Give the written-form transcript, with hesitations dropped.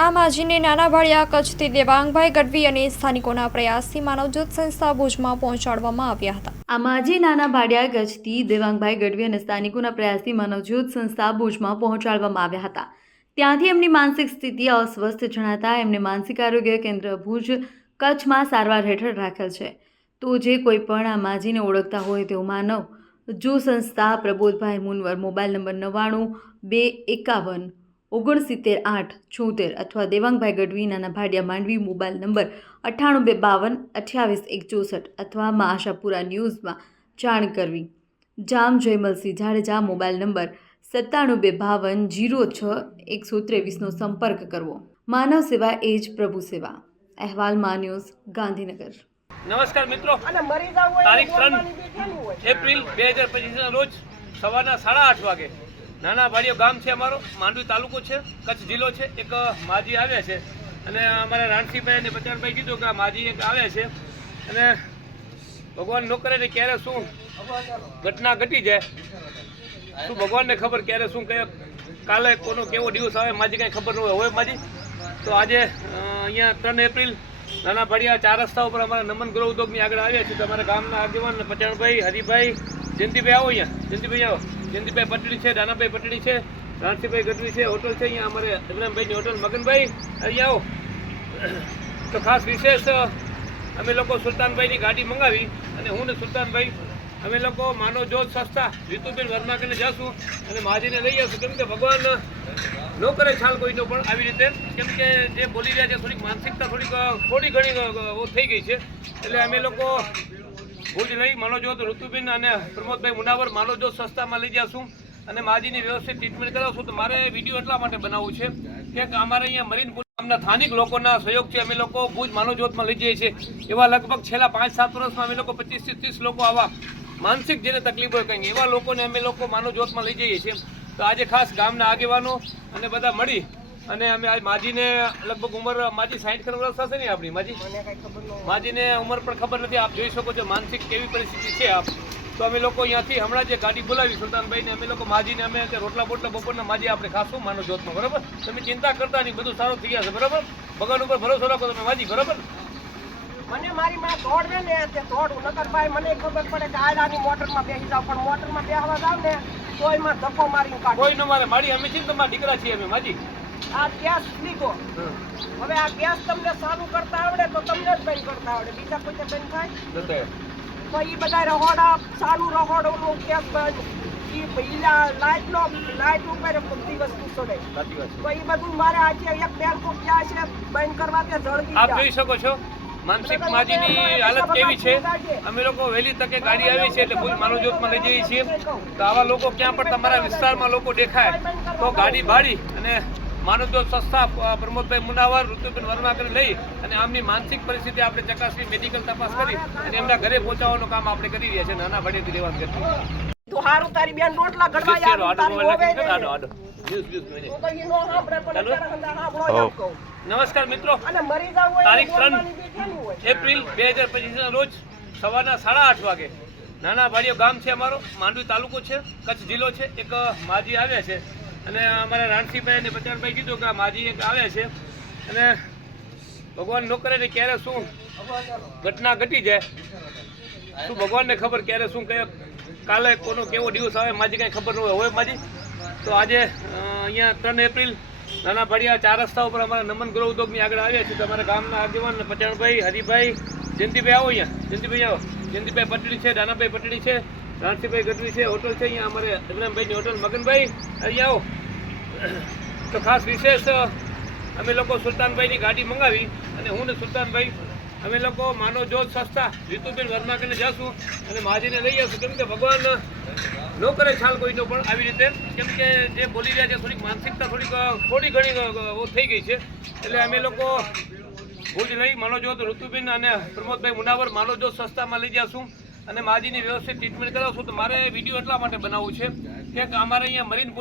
આ માજીને નાના ભાડિયા કચ્છથી દેવાંગભાઈ ગઢવી અને સ્થાનિકોના પ્રયાસથી માનવજ્યોત સંસ્થા ભુજમાં પહોંચાડવામાં આવ્યા હતા। આ માજી નાના ભાડિયા કચ્છથી દેવાંગભાઈ ગઢવી અને સ્થાનિકોના પ્રયાસથી માનવજ્યોત સંસ્થા ભુજમાં પહોંચાડવામાં આવ્યા હતા। ત્યાંથી એમની માનસિક સ્થિતિ અસ્વસ્થ જણાતા એમને માનસિક આરોગ્ય કેન્દ્ર ભુજ કચ્છમાં સારવાર હેઠળ રાખેલ છે। તો જે કોઈ પણ આ માજીને ઓળખતા હોય તેઓ માનવ જો સંસ્થા પ્રબોધભાઈ મુનવર મોબાઈલ નંબર 99 251 69 8 76 અથવા દેવાંગભાઈ ગઢવી નાના ભાડિયા માંડવી મોબાઈલ નંબર 98 252 28 164 અથવા મા આશાપુરા ન્યૂઝમાં જાણ કરવી। જામ જયમલસિંહ જાડેજા મોબાઈલ નંબર 97 252 06 123નો સંપર્ક કરવો। માનવ સેવા એ જ પ્રભુ સેવા। અહેવાલ મા ન્યૂઝ ગાંધીનગર। નમસ્કાર મિત્રો, તારીખ 3 એપ્રિલ 2025 રોજ સવારના 8:30 વાગે નાના ભાડિયો ગામ છે, અમારો માંડવી તાલુકો છે, કચ્છ જિલ્લો છે। એક માજી આવ્યા છે અને અમારા રાણસીભાઈ અને બચારભાઈ કીધું કે આ માજી એક આવ્યા છે અને ભગવાન ન કરે ને ક્યારે શું ઘટના ઘટી જાય, શું ભગવાનને ખબર ક્યારે શું કહે, કાલે કોનો કેવો દિવસ આવે માજી કાંઈ ખબર ન હોય માજી। તો આજે અહીંયા 3 એપ્રિલ નાના ભાડિયા 4 રસ્તા ઉપર અમારા નમન ગૃહ ઉદ્યોગની આગળ આવ્યા છે। તો અમારા ગામના આગેવાન પચાણભાઈ, હરિભાઈ, જયંતિભાઈ આવો અહીંયા, જયંતિભાઈ આવો, જયંતિભાઈ પટડી છે, દાનાભાઈ પટડી છે, રાણસીભાઈ ગઢવી છે, હોટલ છે અહીંયા અમારે ઇબ્રાહીમભાઈની હોટલ, મગનભાઈ અહીંયા આવો। તો ખાસ વિશેષ અમે લોકો સુલતાનભાઈની ગાડી મંગાવી અને હું ને સુલતાનભાઈ અમે લોકો માનવ જ્યોત સંસ્થા રીતુબેન વર્મા કરીને જશું અને માજીને લઈ જશું, કેમ કે ભગવાન ન કરે છાલ કોઈનો પણ આવી રીતે, કેમ કે જે બોલી રહ્યા છે થોડીક માનસિકતા થોડી ઘણી થઈ ગઈ છે। એટલે અમે લોકો ભુજ લઈ માનવજ્યોત ઋતુબેન અને પ્રમોદભાઈ મુનાવર માનવજ્યોત સંસ્થામાં લઈ જશું અને માજીની વ્યવસ્થિત ટ્રીટમેન્ટ કરાવશું। તો મારે વિડીયો એટલા માટે બનાવવું છે કે અમારે અહીંયા મરીન ગામના સ્થાનિક લોકોના સહયોગથી અમે લોકો ભુજ માનવજ્યોતમાં લઈ જઈએ છીએ। એવા લગભગ છેલ્લા 5-7 વર્ષમાં અમે લોકો 25 થી 30 લોકો આવા માનસિક જેને તકલીફ હોય કંઈ એવા લોકોને અમે લોકો માનવજ્યોતમાં લઈ જઈએ છીએ। તો આજે ખાસ ગામના આગેવાનો અને બધા મળી અને અમે આ માજીને લગભગ ઉંમર માજી 60 વર્ષ થશે ને આપણી માજીને ઉંમર પણ ખબર નથી, આપ જોઈ શકો છો માનસિક કેવી પરિસ્થિતિ છે આપ। તો અમે લોકો અહીંયાથી હમણાં જે ગાડી બોલાવી સુલતાનભાઈને અમે લોકો માજીને અમે રોટલા બોટલા બપોરના માજી આપણે ખાશું માનવજ્યોતમાં, બરાબર? તમે ચિંતા કરતા નહીં, બધું સારું થઈ જશે, બરાબર? ભગવાન ઉપર ભરોસો રાખો તમે માજી, બરાબર? મને મારી માં તોડ દે ને તે તોડ નકર ભાઈ મને ખબર પડે કે આડાની મોટરમાં બેસી જાવ, પણ મોટરમાં બેહવા જાવ ને તો એમાં ધક્કો મારીને કાઢે। કોઈ ન મારે મારી, અમે છીએ તમારા દીકરા છીએ અમે માજી। આ ગેસ લીધો, હવે આ ગેસ તમને ચાલુ કરતા આવડે તો તમને જ બંધ કરતા આવડે, બીજા કોઈ બંધ થાય તો એ બધા રહોડા ચાલુ રહોડોનું ગેસ બંધ, લાઈટ ઉપર બધી વસ્તુ છોડે, તો એ બધું મારે આજે એક બેંક ક્યાં છે બંધ કરવા તે જલ્દી આપ જોઈ શકો છો માનસિક માજીની હાલત કેવી છે। અમે લોકો વહેલી તકે ગાડી આવી છે એટલે ભુજ માનવજ્યોતમાં લઈ જઈએ છીએ। તો આવા લોકો ક્યાં પણ તમારા વિસ્તારમાં લોકો દેખાય તો ગાડી ભાડી અને માનવજ્યોત સંસ્થા પ્રમોદભાઈ મુનાવર ઋતુબેન વર્મા કરીને લઈ અને આમની માનસિક પરિસ્થિતિ આપણે ચકાસી મેડિકલ તપાસ કરી અને એમના ઘરે પહોંચાડવાનું કામ આપણે કરી રહ્યા છીએ નાના ભાડિયાથી દેવાંગ ગઢવી। તો હારું તારી બેન રોટલા ઘડવા નમસ્કાર મિત્રો, તારીખ 3 એપ્રિલ 2025 રોજ સવારના 8:30 વાગે નાના ભાડિયો ગામ છે, અમારો માંડવી તાલુકો છે, કચ્છ જિલ્લો છે। એક માજી આવ્યા છે અને અમારા રાણસીભાઈ અને બચારભાઈ કીધું કે આ માજી એક આવ્યા છે અને ભગવાન ન કરે ને ક્યારે શું ઘટના ઘટી જાય, શું ભગવાનને ખબર ક્યારે શું કહે, કાલે કોનો કેવો દિવસ આવે માજી કાંઈ ખબર ન હોય માજી। તો આજે અહીંયા 3 એપ્રિલ નાના ભાડિયા 4 રસ્તા ઉપર અમારા નમન ગૃહ ઉદ્યોગની આગળ આવ્યા છે। તો અમારા ગામના આગેવાન પચાણભાઈ, હરિભાઈ, જયંતિભાઈ આવો અહીંયા, જયંતિભાઈ આવો, જયંતિભાઈ પટડી છે, દાનાભાઈ પટડી છે, રાણસીભાઈ ગઢવી છે, હોટલ છે અહીંયા અમારે ઇબ્રાહીમભાઈની હોટલ, મગનભાઈ અહીંયા આવો। તો ખાસ વિશેષ અમે લોકો સુલતાનભાઈની ગાડી મંગાવી અને હું ને સુલતાનભાઈ અમે લોકો માનવ જ્યોત સંસ્થા રીતુબેન વર્મા કરીને જશું અને માજીને લઈ જશું, કેમ કે ભગવાન ન કરે છાલ કોઈનો પણ આવી રીતે, કેમ કે જે બોલી રહ્યા છે થોડીક માનસિકતા થોડી ઘણી થઈ ગઈ છે। એટલે અમે લોકો ભુજ લઈ માનવજ્યોત ઋતુબેન અને પ્રમોદભાઈ મુનાવર માનવજ્યોત સંસ્થામાં લઈ જશું અને માજીની વ્યવસ્થિત ટ્રીટમેન્ટ કરાવશું। તો મારે વિડીયો એટલા માટે બનાવવું છે કે અમારે અહીંયા મરીન